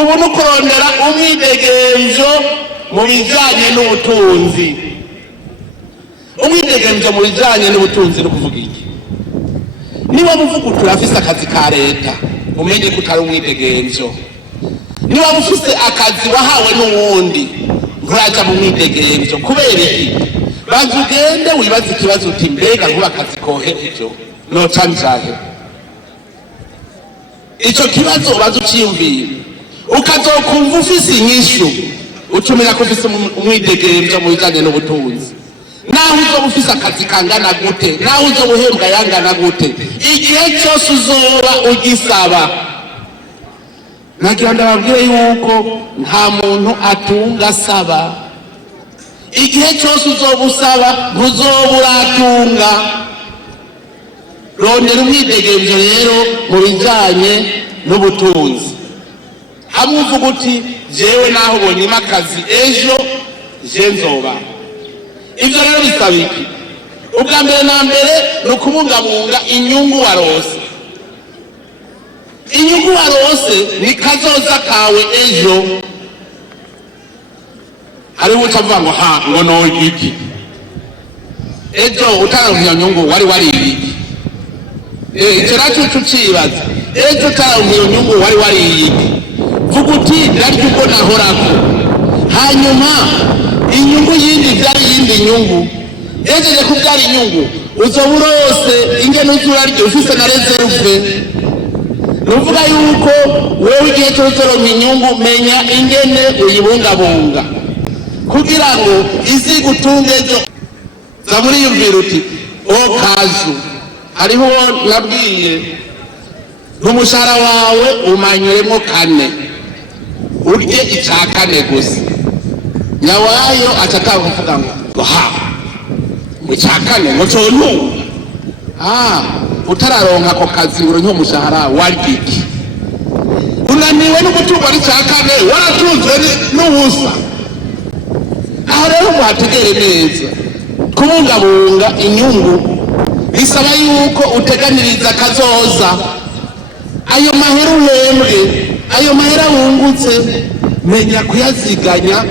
ubu no kurondera umwidegemvyo mu bijanye n'ubutunzi. Umwidegemvyo mu bijanye n'ubutunzi no kuvuga iki? Niba muvuga uturafise akazi ka leta umenye ko utari umwidegemvyo. Niba mufise akazi wahawe n'uwundi nturaja mu mwidegemvyo. Kubera iki? Banza ugende wibaze ikibazo uti mbega nkuba akazi kohereje noca njahe. Ico kibazo baza uciyumvira ukazokumva ufise inyishu ucumira ko ufise umwidegemvyo mu bijanye n'ubutunzi. Naho uzoba ufise akazi kangana gute, naho uzoba uhembwa yangana gute, igihe cyose uzoba ugisaba. Nagira ndababwire yuko nta muntu atunga asaba. Igihe cyose uzoba usaba ntuzoba uratunga. Rondera umwidegemvyo rero mu bijanye n'ubutunzi. Hamwe uvuga uti jewe naho ubonyema akazi ejo je nzoba. Ivyo rero bisaba iki? Ubwa mbere na mbere ni ukubungabunga inyungu warose. Inyungu warose ni kazoza kawe ejo. Hariho ucavuga ngo ha ngo no iki ejo utaronka nyungu wari iki? Icyo nacyo tucibaza. Ejo utaronka nyungu wari iki? Vuga uti ndaryo uko nahorako, hanyuma inyungu yindi vyari yindi nyungu. Ejeje kubyara inyungu uzoba urose ingene uzuraryo ufise na reserve. Nuvuga yuko wewe igihe cyose uzoronka inyungu menya ingene uyibungabunga kugira ngo izigutunge ejo. Zamuriyumvira uti o kazu hariho nabwiye n'umushahara wawe umanyuremo 4 urye icya 4 gusa. Nyawayo acataka kuvuga ngo ha mu cya 4 ngo cyo utararonka ako kazi ngo nko mushahara wariki unaniwe n'umutungo ari cya 4 waratunze n'ubusa. Aho rero muhategere neza kubungabunga inyungu bisaba yuko uteganiriza kazoza. Ayo mahera uhembwe, ayo mahera wungutse menya kuyaziganya.